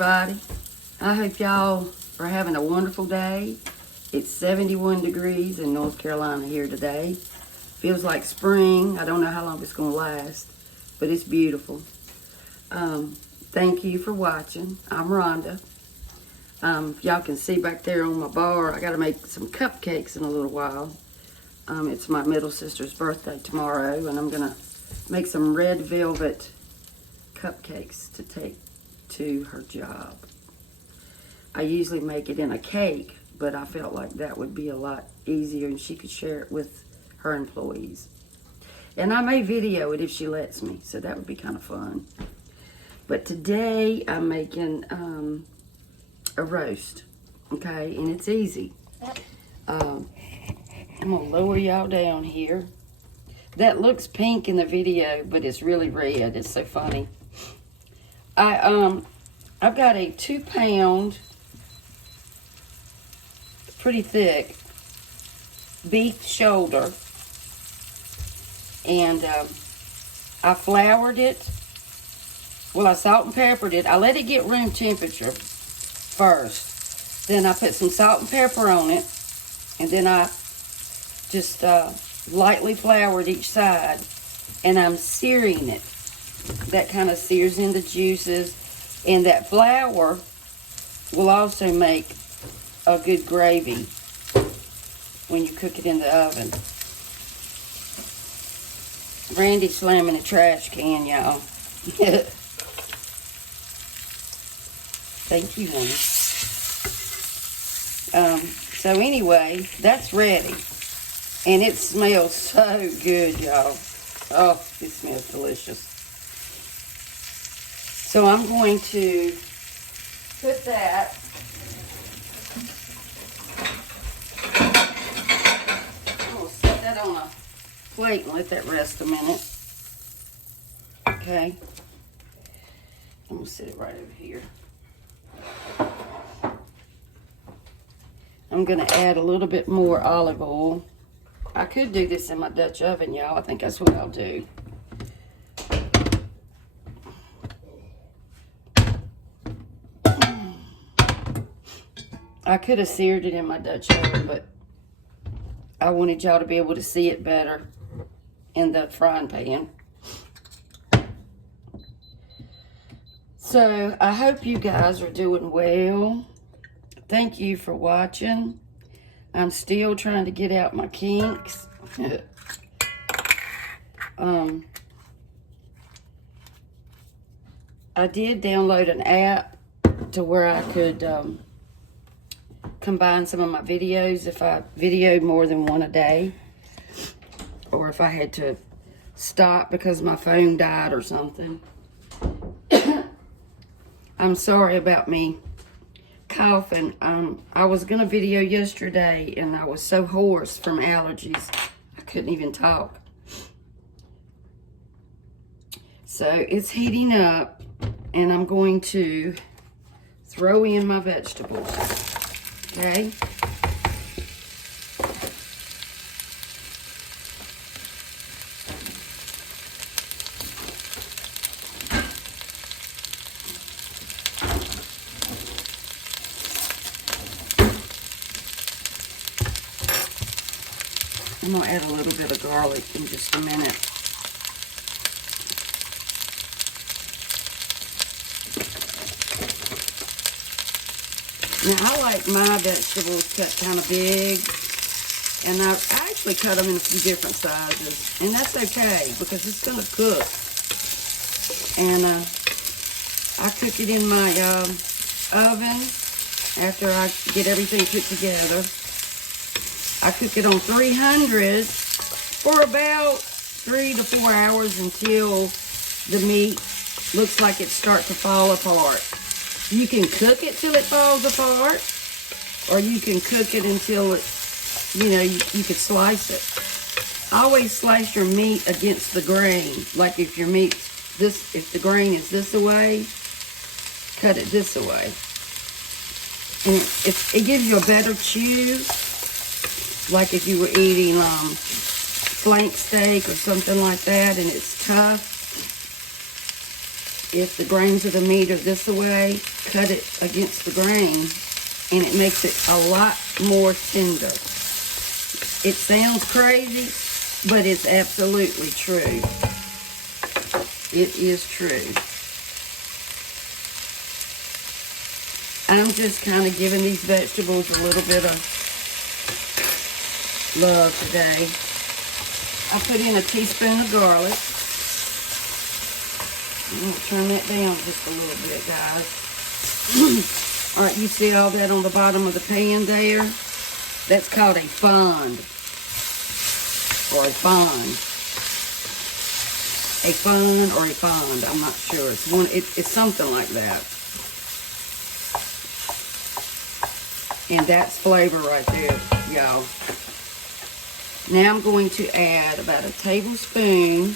everybody. I hope y'all are having a wonderful day. It's 71 degrees in North Carolina here today. Feels like spring. I don't know how long it's going to last, but it's beautiful. Thank you for watching. I'm Rhonda. Y'all can see back there on my bar, I got to make some cupcakes in a little while. It's my middle sister's birthday tomorrow, and I'm going to make some red velvet cupcakes to take to her job. I usually make it in a cake, but I felt like that would be a lot easier and she could share it with her employees. And I may video it if she lets me, so that would be kind of fun. But today I'm making a roast, okay? And it's easy. I'm gonna lower y'all down here. That looks pink in the video, but it's really red. It's so funny. I've got a 2-pound, pretty thick beef shoulder, and I floured it. Well, I salt and peppered it. I let it get room temperature first. Then I put some salt and pepper on it, and then I just lightly floured each side, and I'm searing it. That kind of sears in the juices, and that flour will also make a good gravy when you cook it in the oven. Randy's slamming a trash can, y'all. Thank you, honey. So anyway, that's ready. And it smells so good, y'all. Oh, it smells delicious. So I'm going to put that on a plate and let that rest a minute. Okay. I'm going to sit it right over here. I'm going to add a little bit more olive oil. I could do this in my Dutch oven, y'all. I think that's what I'll do. I could have seared it in my Dutch oven, but I wanted y'all to be able to see it better in the frying pan. So, I hope you guys are doing well. Thank you for watching. I'm still trying to get out my kinks. I did download an app to where I could combine some of my videos if I videoed more than one a day, or if I had to stop because my phone died or something. I'm sorry about me coughing. I was gonna video yesterday and I was so hoarse from allergies I couldn't even talk. So it's heating up, and I'm going to throw in my vegetables. Okay. I'm going to add a little bit of garlic in just a minute. Now, I like my vegetables cut kind of big, and I actually cut them in a few different sizes, and that's okay because it's going to cook. And I cook it in my oven after I get everything put together. I cook it on 300 for about 3 to 4 hours until the meat looks like it's starting to fall apart. You can cook it till it falls apart, or you can cook it until it, you could slice it. Always slice your meat against the grain. Like if your meat's this, if the grain is this away, cut it this away. And it gives you a better chew. Like if you were eating flank steak or something like that, and it's tough. if the grains of the meat are this way, cut it against the grain, and it makes it a lot more tender. It sounds crazy, but it's absolutely true. It is true. I'm just kind of giving these vegetables a little bit of love today. I put in a teaspoon of garlic. I'm going to turn that down just a little bit, guys. All right, you see all that on the bottom of the pan there? That's called a fond. Or a fond. A fond or a fond, I'm not sure. It's something like that. And that's flavor right there, y'all. Now I'm going to add about a tablespoon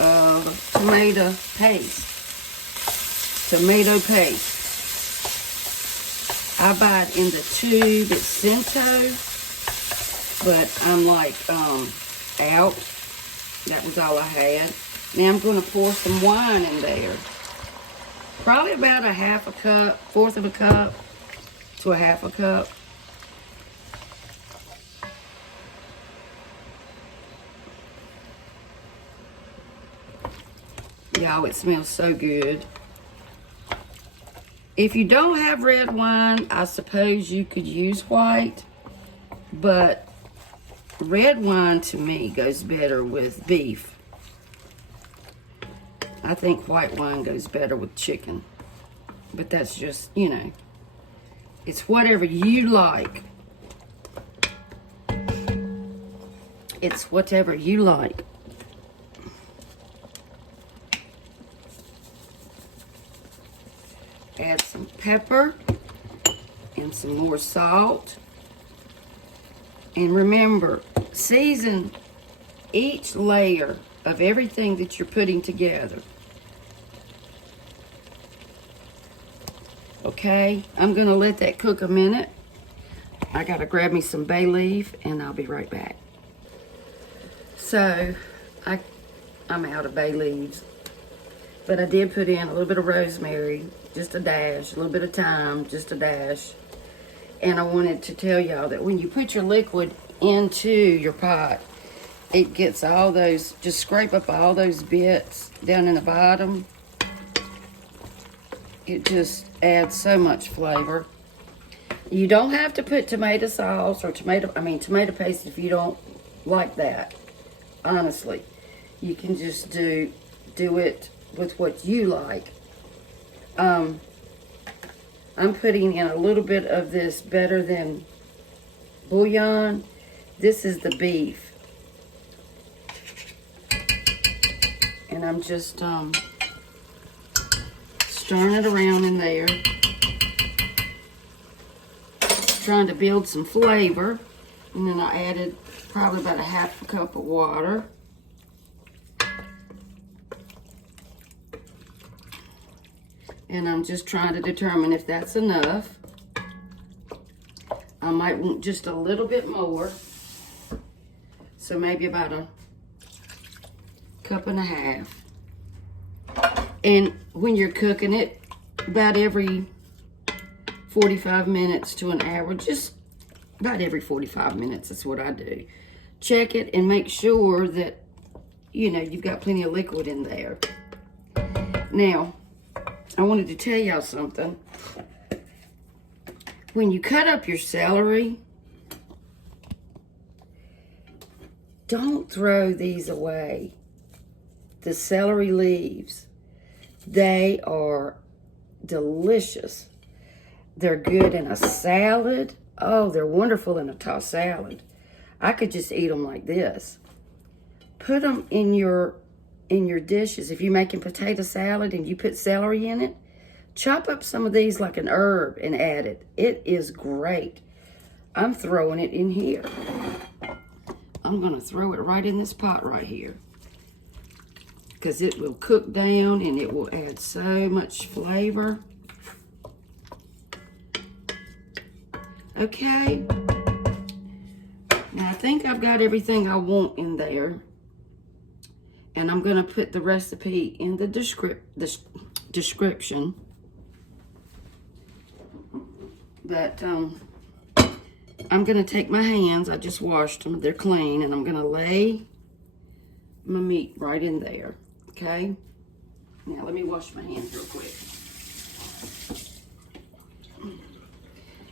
of tomato paste. Tomato paste. I buy it in the tube. It's Cento. But I'm like out. That was all I had. Now I'm going to pour some wine in there. Probably about a half a cup, fourth of a cup to a half a cup. Y'all, it smells so good. If you don't have red wine, I suppose you could use white, but red wine to me goes better with beef. I think white wine goes better with chicken, but that's just, you know, it's whatever you like. It's whatever you like. Add some pepper and some more salt. And remember, season each layer of everything that you're putting together. Okay, I'm gonna let that cook a minute. I gotta grab me some bay leaf and I'll be right back. So, I'm out of bay leaves. But I did put in a little bit of rosemary, just a dash, a little bit of thyme, just a dash. And I wanted to tell y'all that when you put your liquid into your pot, it gets all those, just scrape up all those bits down in the bottom. It just adds so much flavor. You don't have to put tomato sauce or tomato paste if you don't like that. Honestly, you can just do it with what you like. I'm putting in a little bit of this better than bouillon. This is the beef. And I'm just stirring it around in there. Trying to build some flavor. And then I added probably about a half a cup of water. And I'm just trying to determine if that's enough. I might want just a little bit more. So maybe about a cup and a half. And when you're cooking it, about every 45 minutes to an hour, just about every 45 minutes, that's what I do. Check it and make sure that, you know, you've got plenty of liquid in there. Now, I wanted to tell y'all something. When you cut up your celery, don't throw these away. The celery leaves, they are delicious. They're good in a salad. Oh, they're wonderful in a tossed salad. I could just eat them like this. Put them in your dishes. If you're making potato salad and you put celery in it, chop up some of these like an herb and add it. It is great. I'm throwing it in here. I'm gonna throw it right in this pot right here, because it will cook down and it will add so much flavor. Okay. Now I think I've got everything I want in there. And I'm gonna put the recipe in the description. But I'm gonna take my hands, I just washed them, they're clean, and I'm gonna lay my meat right in there, okay? Now let me wash my hands real quick.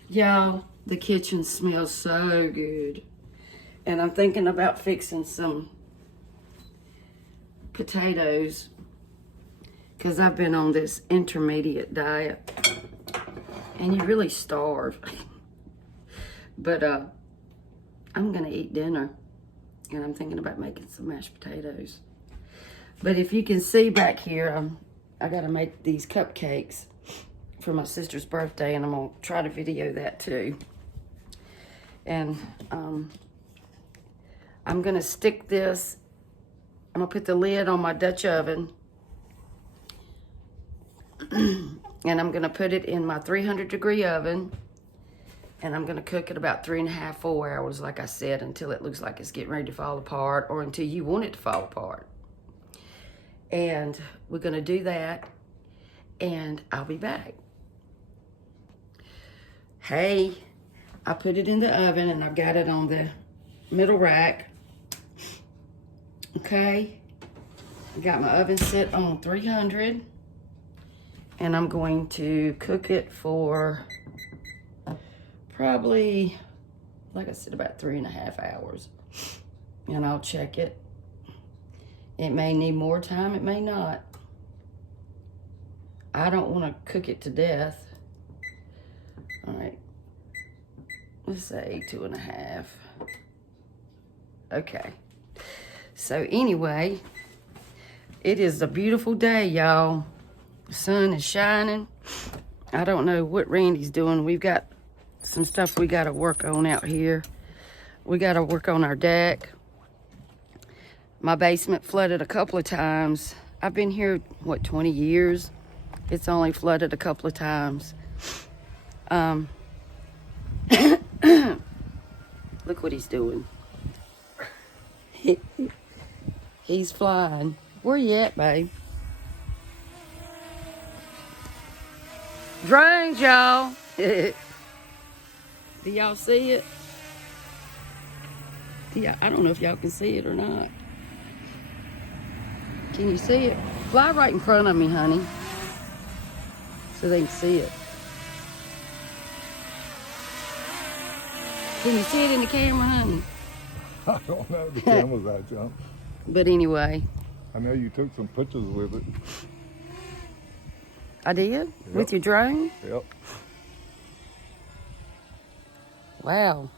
Y'all, the kitchen smells so good. And I'm thinking about fixing some potatoes because I've been on this intermediate diet and you really starve. But I'm gonna eat dinner and I'm thinking about making some mashed potatoes. But if you can see back here, I gotta make these cupcakes for my sister's birthday, and I'm gonna try to video that too. And I'm gonna stick this, I'm gonna put the lid on my Dutch oven and I'm gonna put it in my 300-degree oven, and I'm gonna cook it about 3.5 to 4 hours, like I said, until it looks like it's getting ready to fall apart, or until you want it to fall apart. And we're gonna do that, and I'll be back. Hey, I put it in the oven and I've got it on the middle rack. Okay, I got my oven set on 300 and I'm going to cook it for probably, like I said, about 3.5 hours. And I'll check it. It may need more time, it may not. I don't want to cook it to death. All right, let's say 2.5. Okay, so anyway, it is a beautiful day, y'all. The sun is shining. I don't know what Randy's doing. We've got some stuff we got to work on out here. We got to work on our deck. My basement flooded a couple of times. I've been here, what, 20 years? It's only flooded a couple of times. Look what he's doing. He's flying. Where you at, babe? Drones, y'all. Do y'all see it? Yeah, I don't know if y'all can see it or not. Can you see it? Fly right in front of me, honey, so they can see it. Can you see it in the camera, honey? I don't know. The camera's out, John. But anyway. I know you took some pictures with it. I did? Yep. With your drone? Yep. Wow.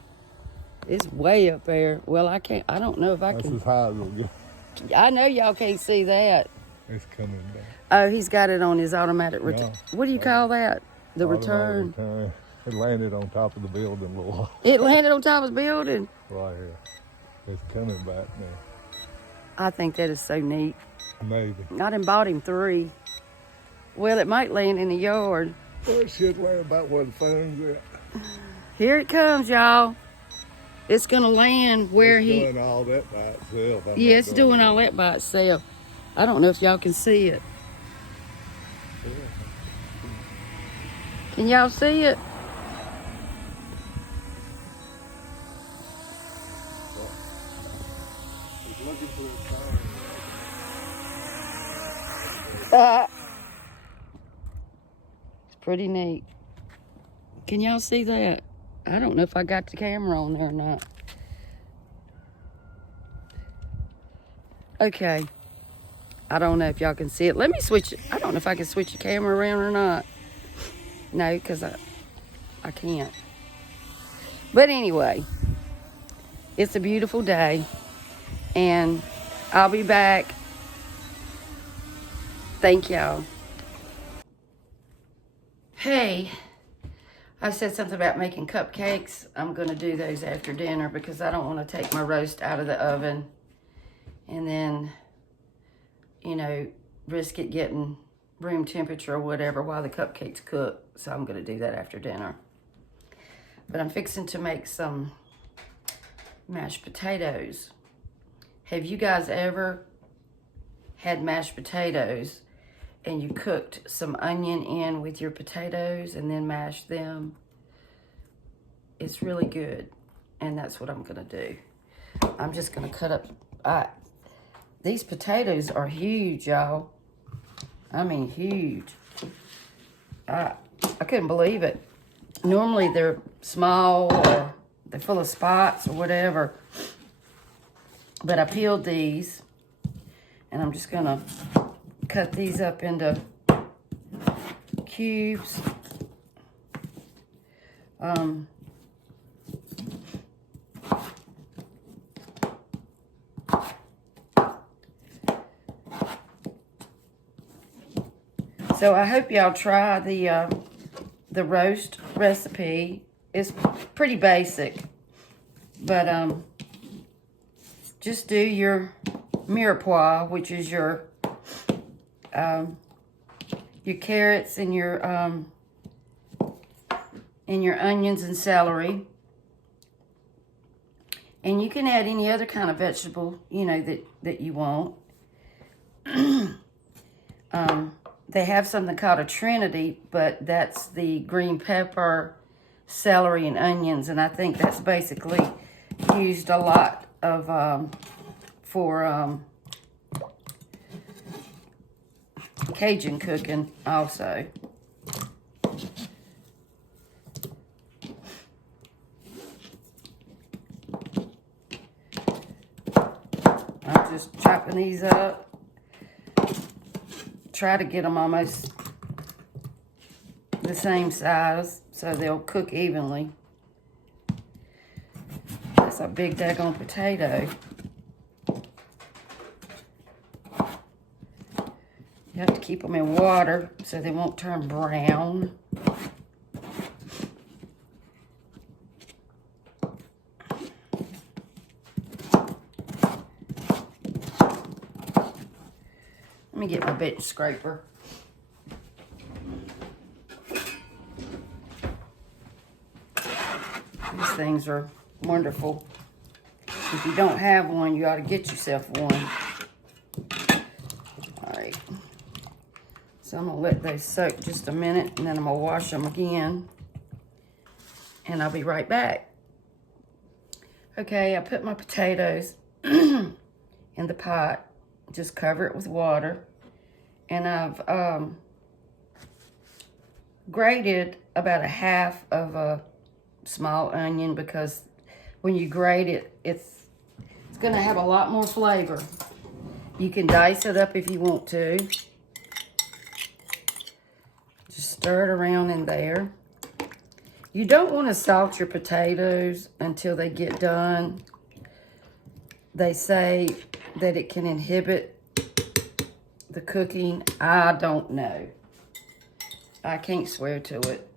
It's way up there. Well, I don't know if I can. That's as high as it'll get. I know y'all can't see that. It's coming back. Oh, he's got it on his automatic return. No. What do you call that? The return? It landed on top of the building a little while. It landed on top of the building? Right here. It's coming back now. I think that is so neat. Maybe. I done bought him 3. Well, it might land in the yard. Well, it should land about where the phone's at. Here it comes, y'all. It's going to land where it's doing all that by itself. Yeah, it's doing all that by itself. I don't know if y'all can see it. Yeah. Can y'all see it? It's looking for its It's pretty neat. Can y'all see that? I don't know if I got the camera on there or not. Okay. I don't know if y'all can see it. Let me switch it. I don't know if I can switch the camera around or not. No, because I can't. But anyway, it's a beautiful day. And I'll be back. Thank y'all. Hey. I said something about making cupcakes. I'm going to do those after dinner because I don't want to take my roast out of the oven and then, you know, risk it getting room temperature or whatever while the cupcakes cook. So I'm going to do that after dinner. But I'm fixing to make some mashed potatoes. Have you guys ever had mashed potatoes and you cooked some onion in with your potatoes and then mashed them, it's really good. And that's what I'm gonna do. I'm just gonna cut up, these potatoes are huge, y'all. I mean, huge. I couldn't believe it. Normally they're small or they're full of spots or whatever. But I peeled these and I'm just gonna cut these up into cubes. So I hope y'all try the roast recipe. It's pretty basic, but just do your mirepoix, which is your carrots and your onions and celery, and you can add any other kind of vegetable that you want. They have something called a trinity, but that's the green pepper, celery, and onions, and I think that's basically used a lot of for Cajun cooking also. I'm just chopping these up. Try to get them almost the same size so they'll cook evenly. That's a big daggone potato. You have to keep them in water so they won't turn brown. Let me get my bench scraper. These things are wonderful. If you don't have one, you ought to get yourself one. All right. So I'm gonna let those soak just a minute and then I'm gonna wash them again. And I'll be right back. Okay, I put my potatoes in the pot. Just cover it with water. And I've grated about a half of a small onion because when you grate it, it's going to have a lot more flavor. You can dice it up if you want to. Just stir it around in there. You don't want to salt your potatoes until they get done. They say that it can inhibit the cooking. I don't know. I can't swear to it.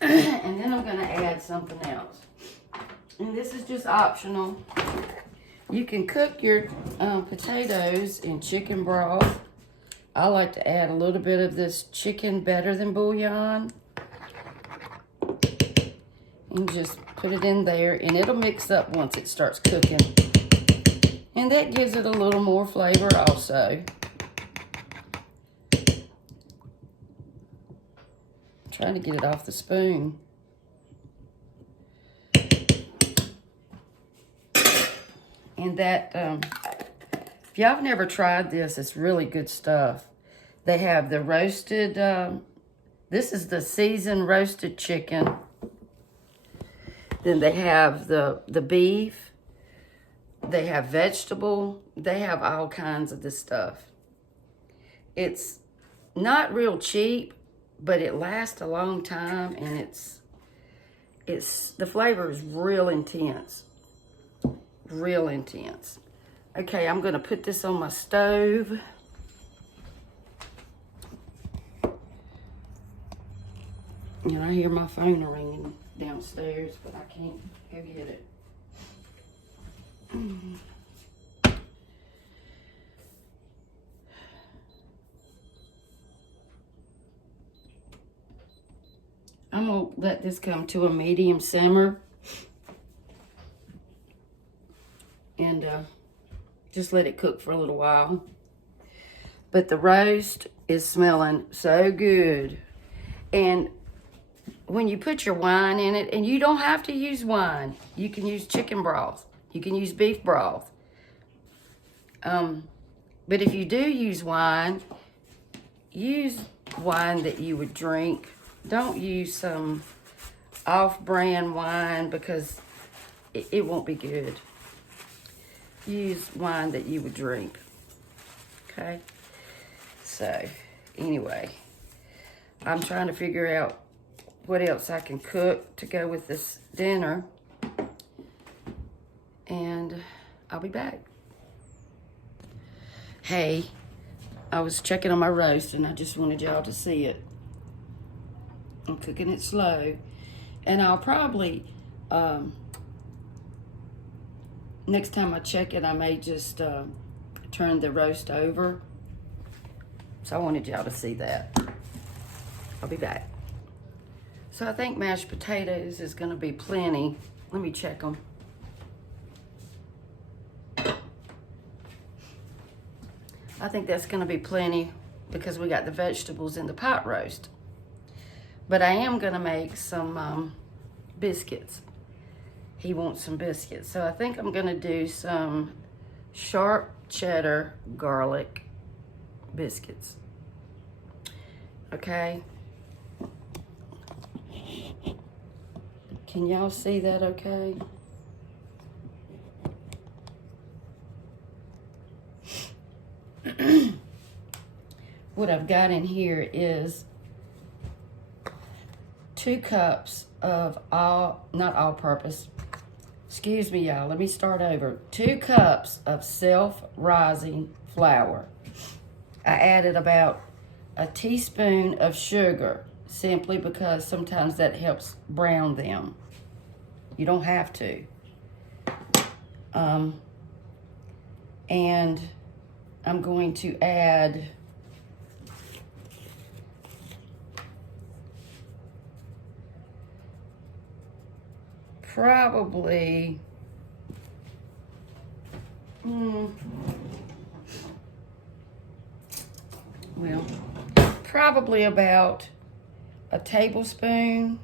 And then I'm going to add something else. And this is just optional. You can cook your potatoes in chicken broth. I like to add a little bit of this chicken better than bouillon. And just put it in there and it'll mix up once it starts cooking. And that gives it a little more flavor also. I'm trying to get it off the spoon. And that, if y'all have never tried this, it's really good stuff. They have the roasted, this is the seasoned roasted chicken. Then they have the beef. They have vegetable. They have all kinds of this stuff. It's not real cheap, but it lasts a long time, and it's the flavor is real intense. Real intense. Okay, I'm gonna put this on my stove. And I hear my phone ringing downstairs, but I can't go get it. I'm gonna let this come to a medium simmer. And Just let it cook for a little while. But the roast is smelling so good. And when you put your wine in it, and you don't have to use wine. You can use chicken broth. You can use beef broth. But if you do use wine that you would drink. Don't use some off-brand wine because it won't be good. Use wine that you would drink. Okay? So, anyway, I'm trying to figure out what else I can cook to go with this dinner. And I'll be back. Hey, I was checking on my roast and I just wanted y'all to see it. I'm cooking it slow. And I'll probably, next time I check it, I may just turn the roast over. So I wanted y'all to see that. I'll be back. So I think mashed potatoes is gonna be plenty. Let me check them. I think that's gonna be plenty because we got the vegetables in the pot roast. But I am gonna make some biscuits. He wants some biscuits. So I think I'm gonna do some sharp cheddar garlic biscuits. Okay? Can y'all see that okay? What I've got in here is 2 cups of not all-purpose. Excuse me, y'all. Let me start over. 2 cups of self-rising flour. I added about a teaspoon of sugar simply because sometimes that helps brown them. You don't have to. And I'm going to add probably probably about a tablespoon.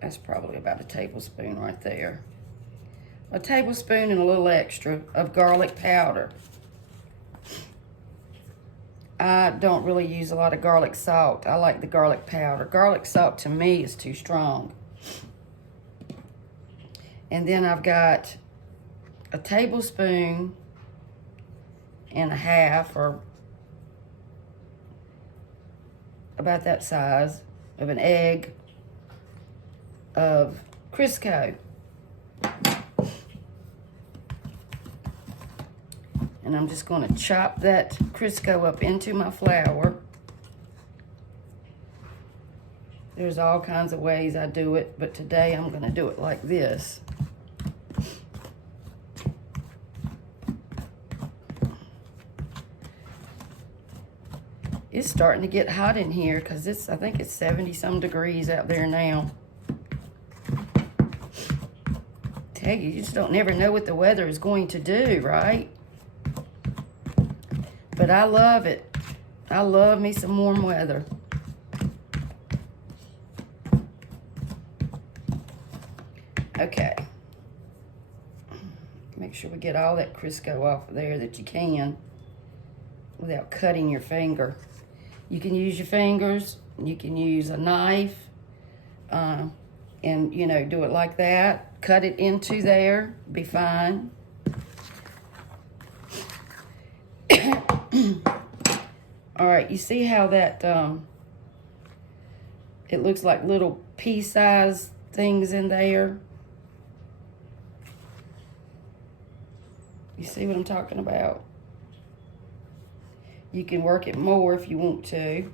That's probably about a tablespoon right there. A tablespoon and a little extra of garlic powder. I don't really use a lot of garlic salt. I like the garlic powder. Garlic salt to me is too strong. And then I've got a tablespoon and a half, or about that size, of an egg of Crisco. And I'm just going to chop that Crisco up into my flour. There's all kinds of ways I do it, but today I'm going to do it like this. It's starting to get hot in here because I think it's 70-some degrees out there now. Tell you just don't never know what the weather is going to do, right? But I love it. I love me some warm weather. Okay. Make sure we get all that Crisco off of there that you can without cutting your finger. You can use your fingers. You can use a knife. And, you know, do it like that. Cut it into there. Be fine. All right, you see how that, it looks like little pea-sized things in there? You see what I'm talking about? You can work it more if you want to.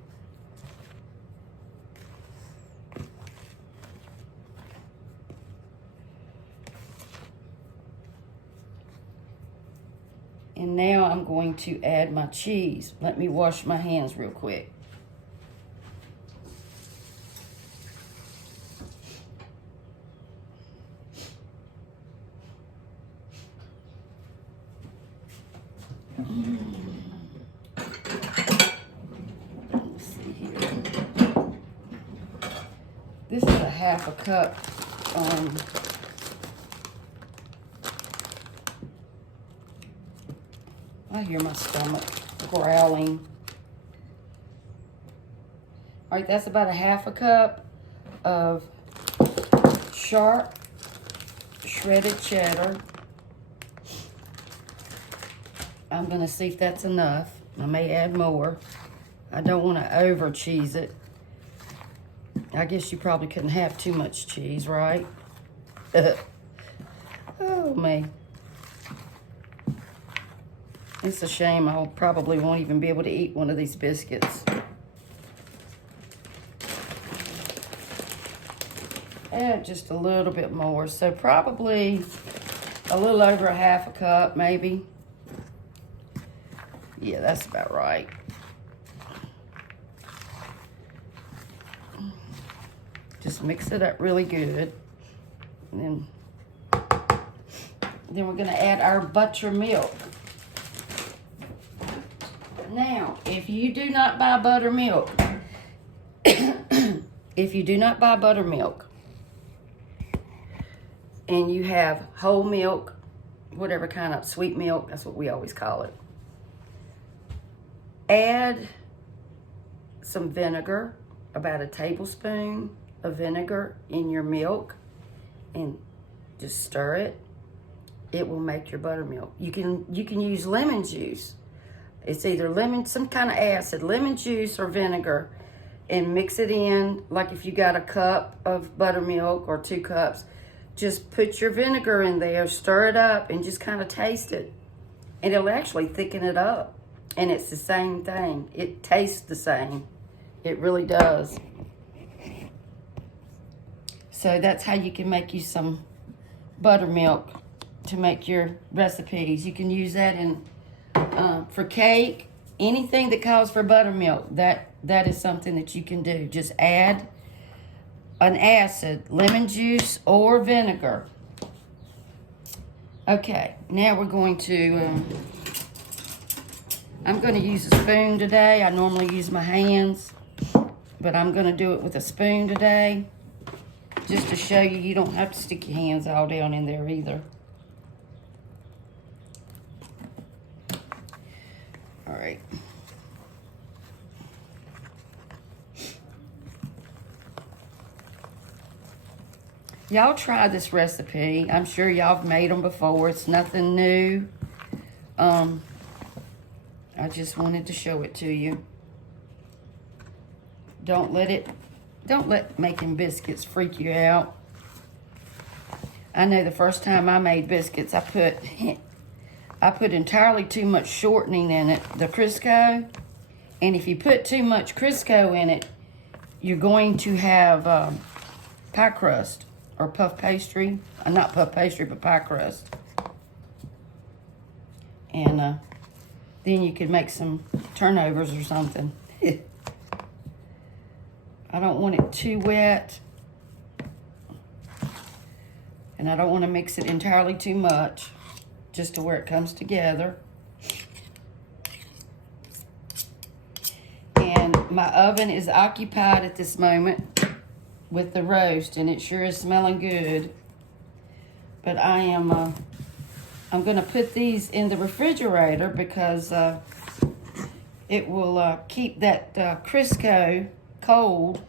And now I'm going to add my cheese. Let me wash my hands real quick. half a cup. I hear my stomach growling. All right, that's about a half a cup of sharp shredded cheddar. I'm gonna see if that's enough. I may add more. I don't want to over cheese it. I guess you probably couldn't have too much cheese, right? Oh, man. It's a shame I probably won't even be able to eat one of these biscuits. Add just a little bit more. So probably a little over a half a cup, maybe. Yeah, that's about right. Just mix it up really good. And then we're gonna add our buttermilk. Now, if you do not buy buttermilk, if you do not buy buttermilk, and you have whole milk, whatever kind of sweet milk, that's what we always call it, add some vinegar, about a tablespoon of vinegar in your milk, and just stir it. It will make your buttermilk. You can use lemon juice. It's either lemon, some kind of acid, lemon juice or vinegar, and mix it in. Like if you got a cup of buttermilk or 2 cups, just put your vinegar in there, stir it up, and just kind of taste it. And it'll actually thicken it up. And it's the same thing. It tastes the same. It really does. So that's how you can make you some buttermilk to make your recipes. You can use that in for cake, anything that calls for buttermilk. That is something that you can do. Just add an acid, lemon juice or vinegar. Okay, now we're going to, I'm going to use a spoon today. I normally use my hands, but I'm going to do it with a spoon today, just to show you you don't have to stick your hands all down in there either. All right. Y'all try this recipe. I'm sure y'all have made them before. It's nothing new. I just wanted to show it to you. Don't let making biscuits freak you out. I know the first time I made biscuits, I put entirely too much shortening in it, the Crisco. And if you put too much Crisco in it, you're going to have pie crust or puff pastry. Not puff pastry, but pie crust. And then you could make some turnovers or something. I don't want it too wet. And I don't want to mix it entirely too much, just to where it comes together. And my oven is occupied at this moment with the roast, and it sure is smelling good. But I am, I'm gonna put these in the refrigerator because it will keep that Crisco cold.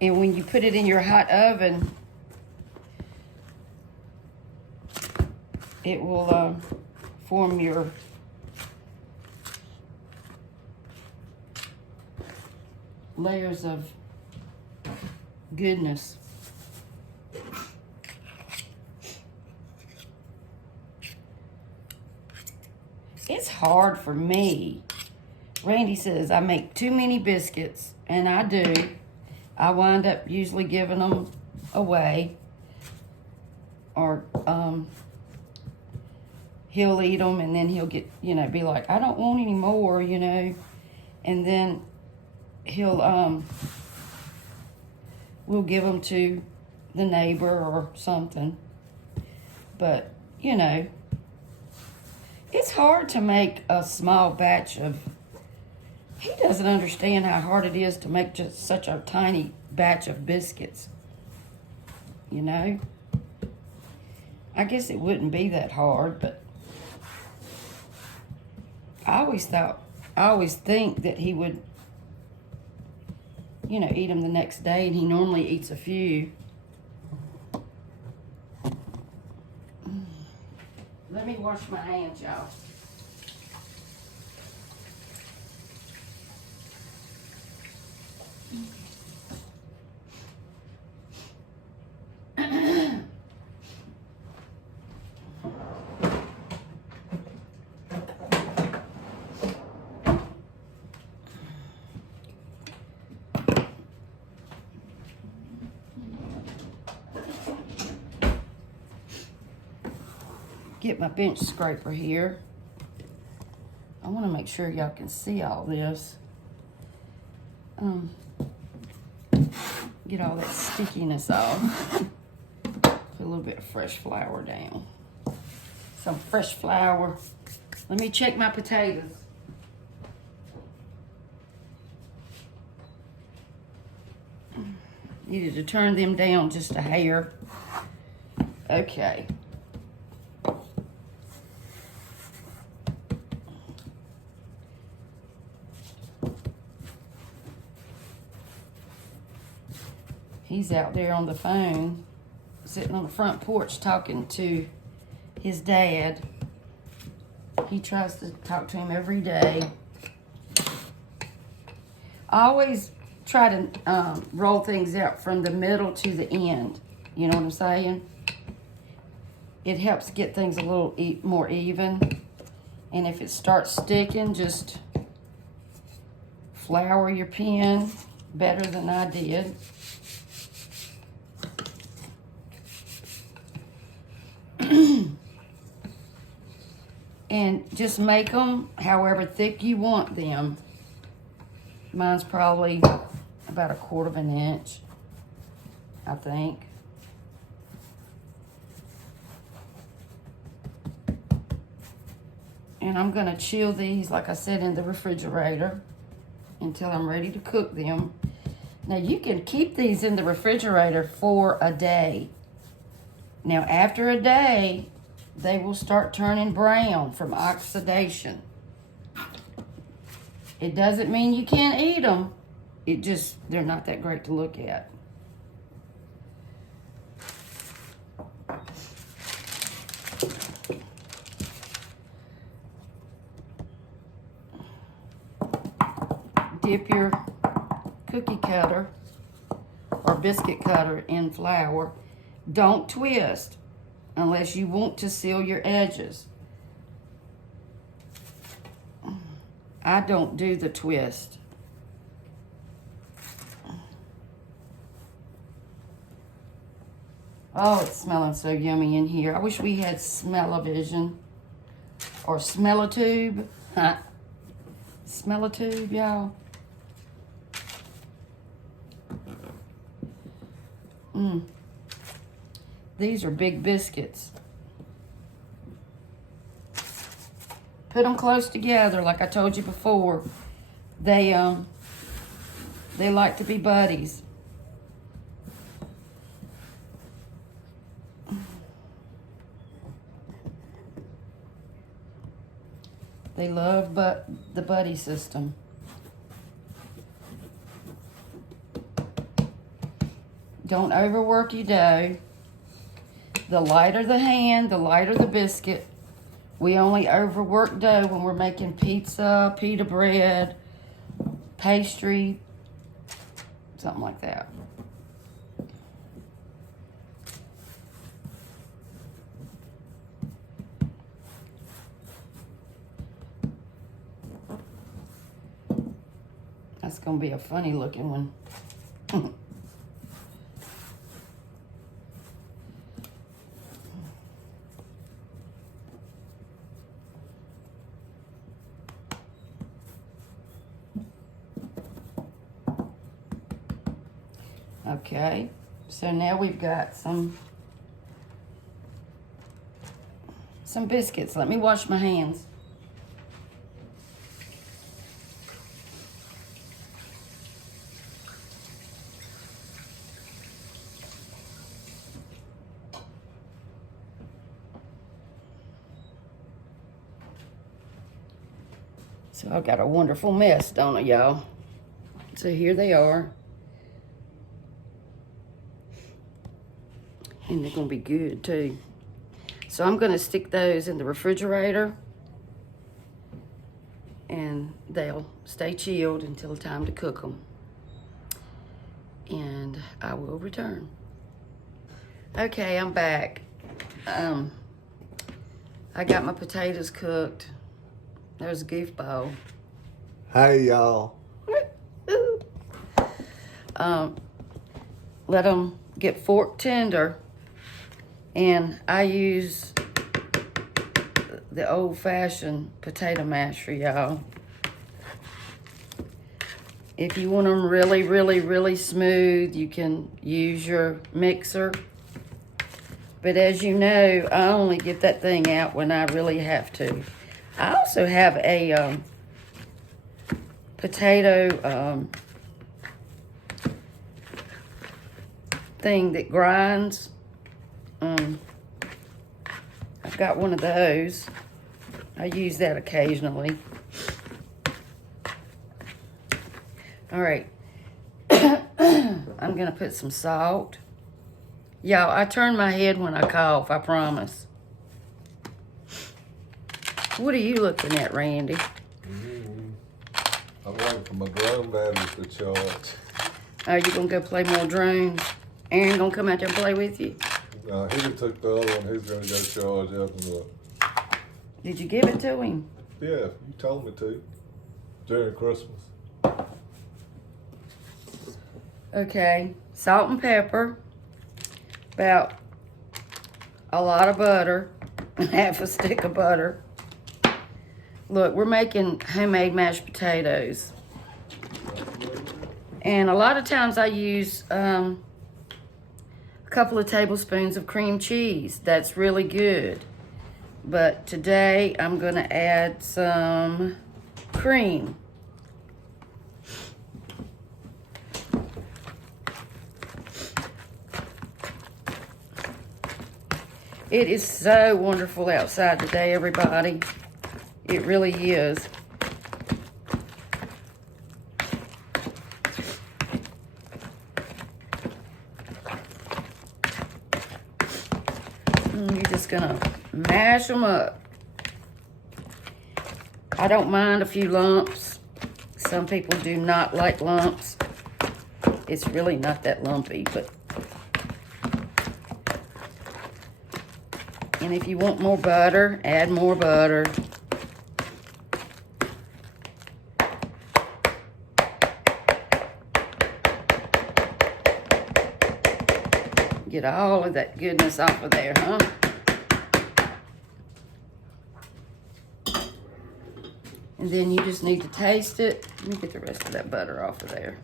And when you put it in your hot oven, it will form your layers of goodness. It's hard for me. Randy says I make too many biscuits, and I do. I wind up usually giving them away, or he'll eat them, and then he'll get, be like, I don't want any more, and then he'll, we'll give them to the neighbor or something. But, it's hard to make a small batch of, he doesn't understand how hard it is to make just such a tiny batch of biscuits. You know? I guess it wouldn't be that hard, but I always think that he would, you know, eat them the next day, and he normally eats a few. Let me wash my hands, y'all. Get my bench scraper here. I want to make sure y'all can see all this. Get all that stickiness off. Put a little bit of fresh flour down. Some fresh flour. Let me check my potatoes. Needed to turn them down just a hair. Okay. He's out there on the phone, sitting on the front porch talking to his dad. He tries to talk to him every day. I always try to roll things out from the middle to the end. You know what I'm saying? It helps get things a little more even. And if it starts sticking, just flour your pan better than I did. And just make them however thick you want them. Mine's probably about 1/4 of an inch, I think. And I'm gonna chill these, like I said, in the refrigerator until I'm ready to cook them. Now you can keep these in the refrigerator for a day. Now after a day, they will start turning brown from oxidation. It doesn't mean you can't eat them. It just, they're not that great to look at. Dip your cookie cutter or biscuit cutter in flour. Don't twist unless you want to seal your edges. I don't do the twist. Oh, it's smelling so yummy in here. I wish we had smell-o-vision or smell-o-tube. Smell-o-tube, y'all. These are big biscuits. Put them close together, like I told you before. They like to be buddies. They love the buddy system. Don't overwork your dough. The lighter the hand, the lighter the biscuit. We only overwork dough when we're making pizza, pita bread, pastry, something like that. That's gonna be a funny looking one. Okay, so now we've got some biscuits. Let me wash my hands. So I've got a wonderful mess, don't I, y'all? So here they are. And they're gonna be good too. So I'm gonna stick those in the refrigerator and they'll stay chilled until the time to cook them. And I will return. Okay, I'm back. I got my potatoes cooked. There's a goofball. Hey, y'all. Let them get fork tender, and I use the old-fashioned potato mash for y'all. If you want them really, really, really smooth, you can use your mixer. But as you know, I only get that thing out when I really have to. I also have a potato thing that grinds. I've got one of those. I use that occasionally. All right. I'm gonna put some salt. Y'all, I turn my head when I cough, I promise. What are you looking at, Randy? I'm waiting for my drone batteries to charge. Are you gonna go play more drones? Aaron gonna come out there and play with you? No, he just took the other one. He's gonna go charge up and look. Did you give it to him? Yeah, you told me to. During Christmas. Okay, salt and pepper. About a lot of butter. Half a stick of butter. Look, we're making homemade mashed potatoes. And a lot of times I use a couple of tablespoons of cream cheese. That's really good. But today I'm gonna add some cream. It is so wonderful outside today, everybody. It really is. You're just gonna mash them up. I don't mind a few lumps. Some people do not like lumps. It's really not that lumpy, but. And if you want more butter, add more butter. Get all of that goodness off of there, huh? And then you just need to taste it. Let me get the rest of that butter off of there.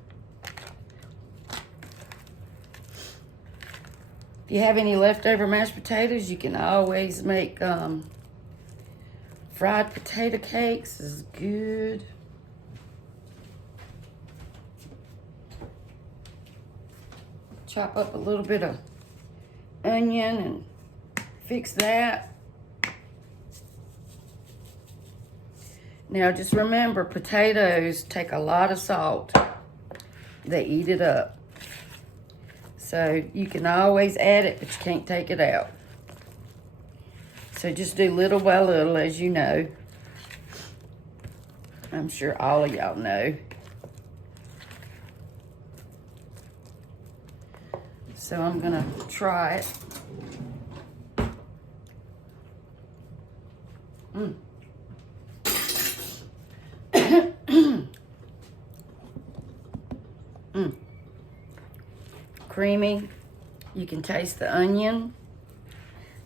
If you have any leftover mashed potatoes, you can always make fried potato cakes. This is good. Chop up a little bit of onion and fix that. Now just remember, potatoes take a lot of salt. They eat it up. So you can always add it, but you can't take it out. So just do little by little, as you know. I'm sure all of y'all know. So I'm gonna try it. Creamy. You can taste the onion.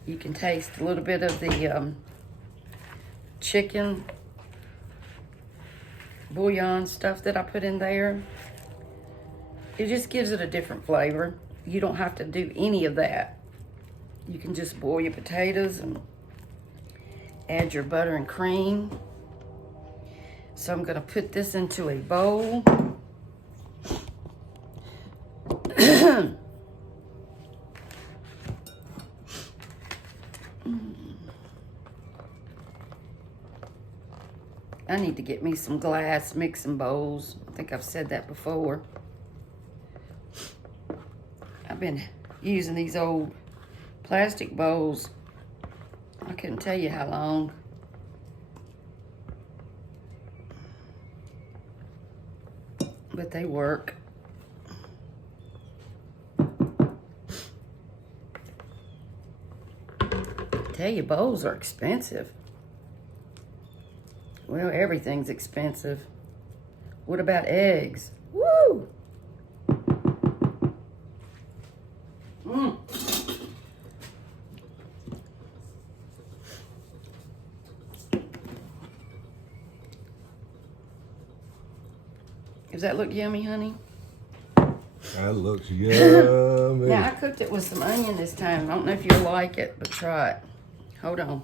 You can taste a little bit of the chicken bouillon stuff that I put in there. It just gives it a different flavor. You don't have to do any of that. You can just boil your potatoes and add your butter and cream. So I'm gonna put this into a bowl. I need to get me some glass mixing bowls. I think I've said that before. I've been using these old plastic bowls. I couldn't tell you how long. But they work. Tell you, bowls are expensive. Well, everything's expensive. What about eggs? Woo! Mmm. Does that look yummy, honey? That looks yummy. Now, I cooked it with some onion this time. I don't know if you'll like it, but try it. Hold on.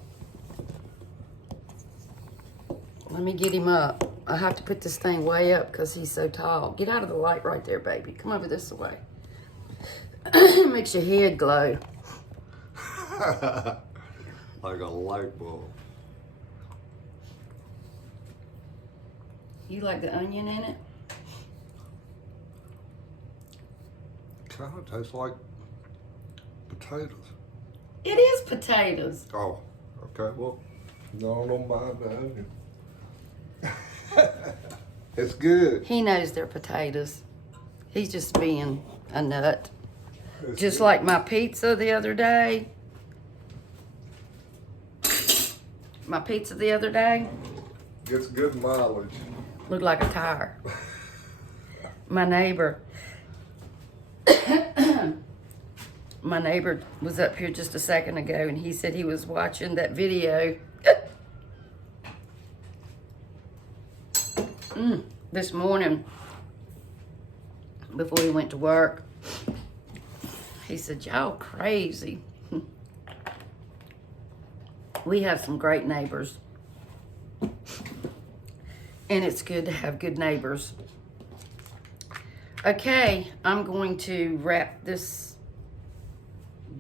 Let me get him up. I have to put this thing way up because he's so tall. Get out of the light right there, baby. Come over this way. Makes your head glow. Like a light bulb. You like the onion in it? Kind of tastes like potatoes. It is potatoes. Oh, okay. Well, no, I don't mind the onion. It's good. He knows they're potatoes. He's just being a nut. It's Just good. like my pizza the other day. My pizza the other day Gets good mileage. looked like a tire. My neighbor was up here just a second ago, and he said he was watching that video this morning before he went to work. He said, y'all crazy. We have some great neighbors, and it's good to have good neighbors. Okay, I'm going to wrap this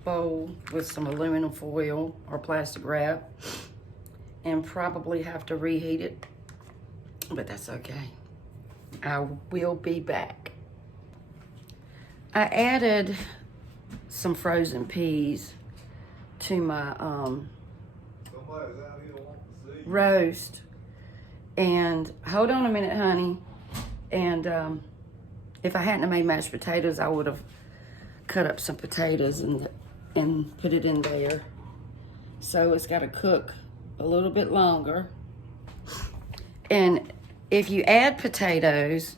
bowl with some aluminum foil or plastic wrap and probably have to reheat it, but that's okay. I will be back. I added some frozen peas to my Somebody's out here wanting to see. roast. And hold on a minute, honey. And if I hadn't have made mashed potatoes, I would have cut up some potatoes and put it in there. So it's got to cook a little bit longer. And if you add potatoes,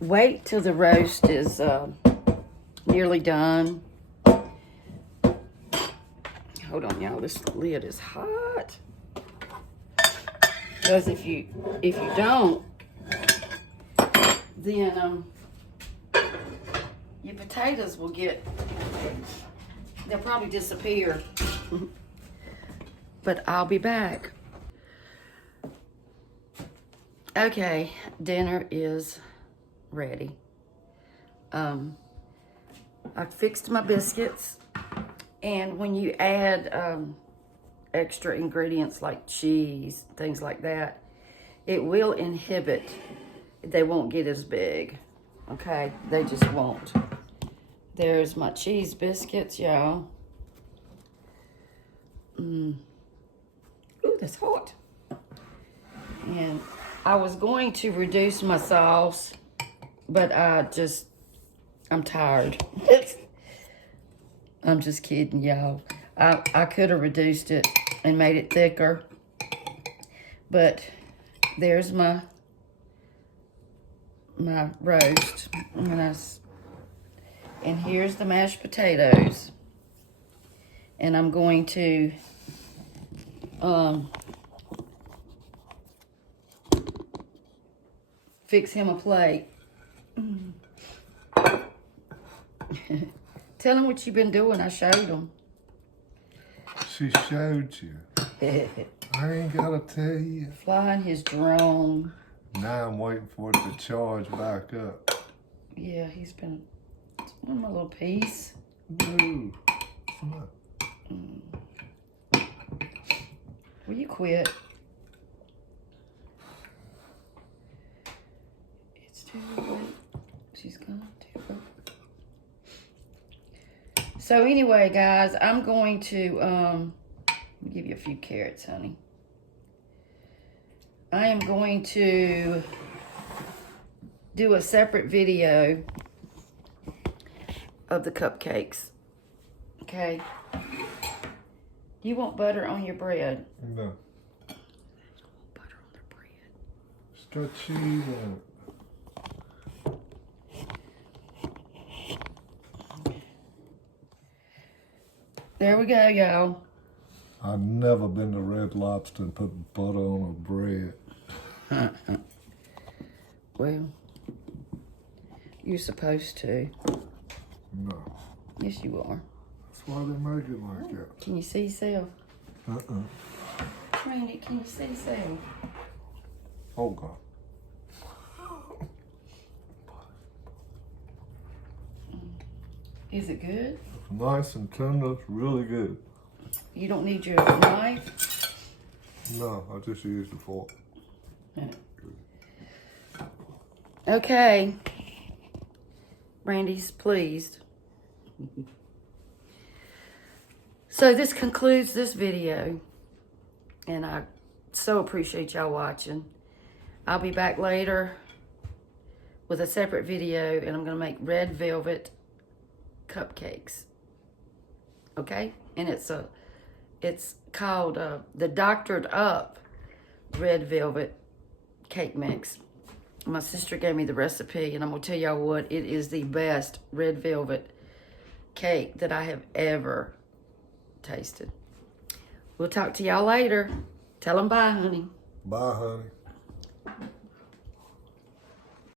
wait till the roast is nearly done. Hold on, y'all. This lid is hot. Because if you don't, then your potatoes will they'll probably disappear. But I'll be back. Okay, dinner is ready. I fixed my biscuits, and when you add extra ingredients like cheese, things like that, it will inhibit. They won't get as big, okay? They just won't. There's my cheese biscuits, y'all. Ooh, that's hot. And I was going to reduce my sauce, but I'm tired. I'm just kidding, y'all. I could have reduced it and made it thicker, but there's my roast, and here's the mashed potatoes, and I'm going to fix him a plate. Tell him what you've been doing. I showed him. She showed you. I ain't gotta tell you. Flying his drone. Now I'm waiting for it to charge back up. Yeah, he's been one my little piece. Ooh. Look. Will you quit? So anyway, guys, I'm going to let me give you a few carrots, honey. I am going to do a separate video of the cupcakes. Okay. Do you want butter on your bread? No. Butter on their bread. It's got cheese on it. There we go, y'all. I've never been to Red Lobster and put butter on a bread. Well, you're supposed to. No. Yes, you are. That's why they make it like that. Can you see yourself? Uh-uh. Randy, can you see yourself? Oh, God. Is it good? It's nice and tender. It's really good. You don't need your knife? No, I just used a fork. Okay. Randy's pleased. So this concludes this video. And I so appreciate y'all watching. I'll be back later with a separate video, and I'm going to make red velvet cupcakes. Okay? And it's called the Doctored Up Red Velvet Cake Mix. My sister gave me the recipe, and I'm going to tell y'all what, it is the best red velvet cake that I have ever tasted. We'll talk to y'all later. Tell them bye, honey. Bye, honey.